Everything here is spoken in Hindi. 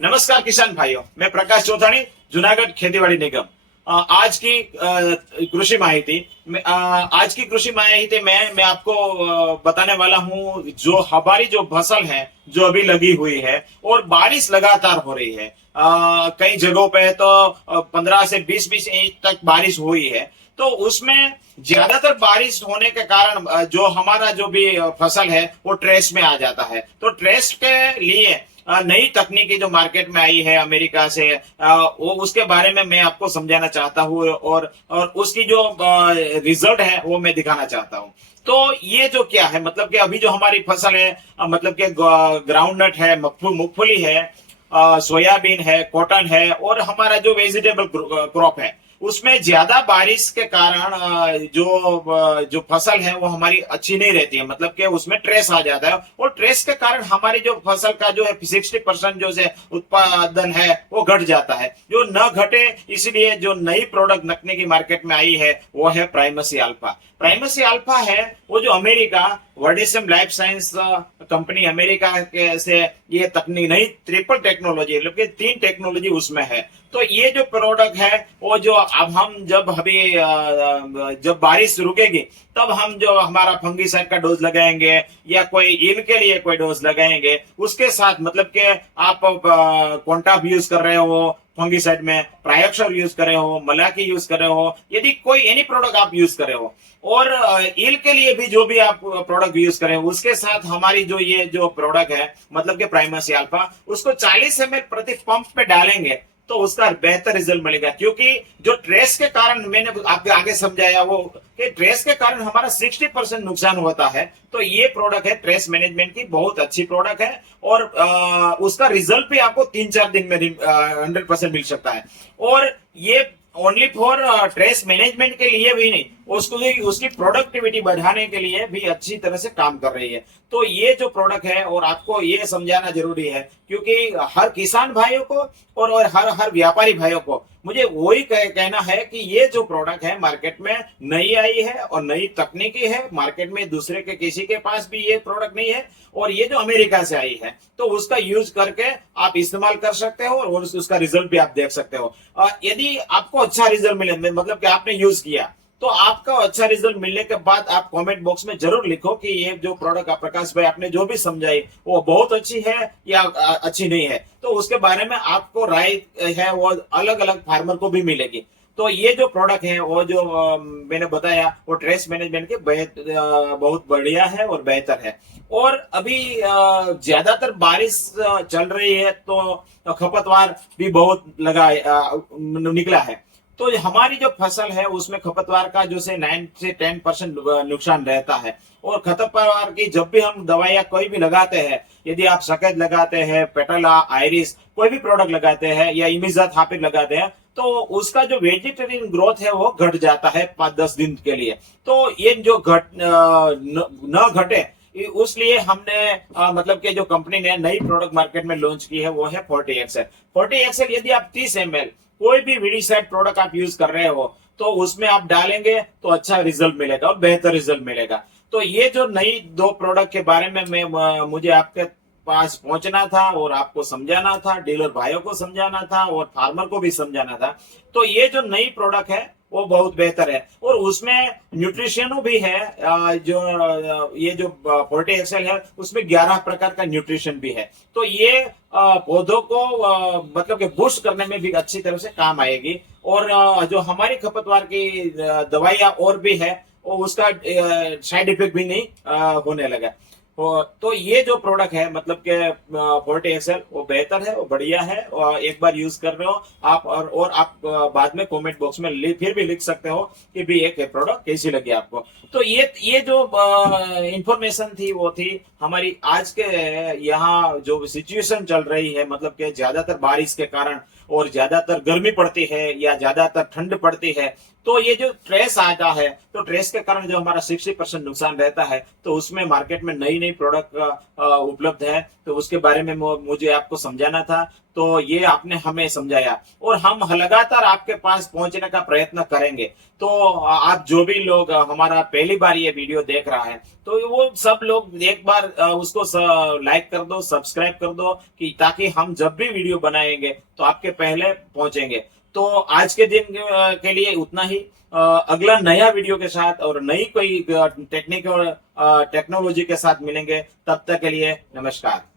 नमस्कार किसान भाइयों, मैं प्रकाश चौथानी, जूनागढ़ खेतीबाड़ी निगम। आज की कृषि माहिती आज की कृषि माहिती में मैं आपको बताने वाला हूं जो हमारी जो फसल है जो अभी लगी हुई है और बारिश लगातार हो रही है। कई जगहों पे तो 15 से 20 इंच तक बारिश हुई है। तो उसमें ज्यादातर बारिश होने के कारण जो हमारा जो भी फसल है वो ट्रेस में आ जाता है। तो ट्रेस के लिए नई तकनीकी जो मार्केट में आई है अमेरिका से, वो उसके बारे में मैं आपको समझाना चाहता हूँ और उसकी जो रिजल्ट है वो मैं दिखाना चाहता हूँ। तो ये जो क्या है, मतलब कि अभी जो हमारी फसल है, मतलब कि ग्राउंड नट है, मूंगफली है, सोयाबीन है, कॉटन है और हमारा जो वेजिटेबल क्रॉप है, उसमें ज्यादा बारिश के कारण जो फसल है वो हमारी अच्छी नहीं रहती है। मतलब कि उसमें ट्रेस आ जाता है और ट्रेस के कारण हमारी जो फसल का जो है 60% जो से उत्पादन है वो घट जाता है। जो न घटे इसलिए जो नई प्रोडक्ट नकने की मार्केट में आई है वो है प्राइमेसी अल्फा। प्राइमेसी अल्फा है वो जो अमेरिका वर्डेसम लाइफ साइंस कंपनी अमेरिका के से ये तकनीक नई ट्रिपल टेक्नोलॉजी, मतलब कि 3 टेक्नोलॉजी उसमें है। तो ये जो प्रोडक्ट है वो जो अब हम जब अभी जब बारिश रुकेगी तब हम जो हमारा फंगीसाइड का डोज लगाएंगे या कोई ईल के लिए कोई डोज लगाएंगे उसके साथ, मतलब कि आप कॉन्टाप यूज कर रहे हो फंगीसाइड में, प्रायोक्सर यूज कर रहे हो, मलाकी यूज कर रहे हो, यदि कोई एनी प्रोडक्ट आप यूज कर रहे हो और ईल के लिए भी जो भी आप प्रोडक्ट यूज करें उसके साथ हमारी जो ये जो प्रोडक्ट है मतलब कि प्राइमेसी अल्फा उसको 40 ml प्रति पंप पे डालेंगे तो उसका बेहतर रिजल्ट मिलेगा। क्योंकि जो ट्रेस के कारण मैंने आपके आगे समझाया वो कि ट्रेस के कारण हमारा 60% नुकसान होता है। तो ये प्रोडक्ट है ट्रेस मैनेजमेंट की, बहुत अच्छी प्रोडक्ट है और उसका रिजल्ट भी आपको 3-4 दिन में 100% मिल सकता है। और ये ओनली फॉर ट्रेस मैनेजमेंट के लिए भी नहीं, उसको उसकी प्रोडक्टिविटी बढ़ाने के लिए भी अच्छी तरह से काम कर रही है। तो ये जो प्रोडक्ट है और आपको ये समझाना जरूरी है क्योंकि हर किसान भाइयों को और हर हर व्यापारी भाइयों को मुझे वही कहना है कि ये जो प्रोडक्ट है मार्केट में नई आई है और नई तकनीकी है, मार्केट में दूसरे के किसी के पास भी ये प्रोडक्ट नहीं है और ये जो अमेरिका से आई है तो उसका यूज करके आप इस्तेमाल कर सकते हो और उसका रिजल्ट भी आप देख सकते हो। यदि आपको अच्छा रिजल्ट मिले, मतलब कि आपने यूज किया, तो आपका अच्छा रिजल्ट मिलने के बाद आप कमेंट बॉक्स में जरूर लिखो कि ये जो प्रोडक्ट आप प्रकाश भाई आपने जो भी समझाई वो बहुत अच्छी है या अच्छी नहीं है। तो उसके बारे में आपको राय है वो अलग अलग फार्मर को भी मिलेगी। तो ये जो प्रोडक्ट है वो जो मैंने बताया वो ट्रेस मैनेजमेंट के बहुत बढ़िया है और बेहतर है। और अभी ज्यादातर बारिश चल रही है तो खपतवार भी बहुत निकला है। तो हमारी जो फसल है उसमें खपतवार का जो से 9 से 10% नुकसान रहता है। और खपतवार की जब भी हम दवाइयां कोई भी लगाते हैं, यदि आप सकेज लगाते हैं, पेटला, आयरिस कोई भी प्रोडक्ट लगाते हैं या इमिजा थापिक लगाते हैं तो उसका जो वेजिटेरियन ग्रोथ है वो घट जाता है 5-10 दिन के लिए। तो ये जो न घटे उसलिए हमने मतलब कि जो कंपनी ने नई प्रोडक्ट मार्केट में लॉन्च की है वो है 40XL। 40XL यदि आप 30 ml कोई भी वीडीसाइड प्रोडक्ट आप यूज कर रहे हो तो उसमें आप डालेंगे तो अच्छा रिजल्ट मिलेगा और बेहतर रिजल्ट मिलेगा। तो ये जो नई 2 प्रोडक्ट के बारे में मुझे आपके पास पहुंचना था और आपको समझाना था, डीलर भाइयों को समझाना था और फार्मर को भी समझाना था। तो ये जो नई प्रोडक्ट है वो बहुत बेहतर है और उसमें न्यूट्रिशन भी है। ये जो 40XL है उसमें 11 प्रकार का न्यूट्रिशन भी है। तो ये पौधों को मतलब कि बूस्ट करने में भी अच्छी तरह से काम आएगी। और जो हमारी खपतवार की दवाइयां और भी है और उसका साइड इफेक्ट भी नहीं होने लगा। तो ये जो प्रोडक्ट है मतलब के 40XL वो बेहतर है, वो बढ़िया है और एक बार यूज कर रहे हो आप और आप बाद में कमेंट बॉक्स में फिर भी लिख सकते हो कि भी एक प्रोडक्ट कैसी लगी आपको। तो ये जो इंफॉर्मेशन थी वो थी हमारी आज के यहाँ जो सिचुएशन चल रही है, मतलब कि ज्यादातर बारिश के कारण और ज्यादातर गर्मी पड़ती है या ज्यादातर ठंड पड़ती है तो ये जो ट्रेस आता है, तो ट्रेस के कारण जो हमारा 60% नुकसान रहता है, तो उसमें मार्केट में नई नई प्रोडक्ट उपलब्ध है, तो उसके बारे में मुझे आपको समझाना था। तो ये आपने हमें समझाया और हम लगातार आपके पास पहुंचने का प्रयत्न करेंगे। तो आप जो भी लोग हमारा पहली बार ये वीडियो देख रहा है, तो वो सब लोग एक बार उसको लाइक कर दो, सब्सक्राइब कर दो, कि ताकि हम जब भी वीडियो बनाएंगे तो आपके पहले पहुंचेंगे। तो आज के दिन के लिए उतना ही। अगला नया वीडियो के साथ और नई कोई टेक्निकल टेक्नोलॉजी के साथ मिलेंगे। तब तक के लिए नमस्कार।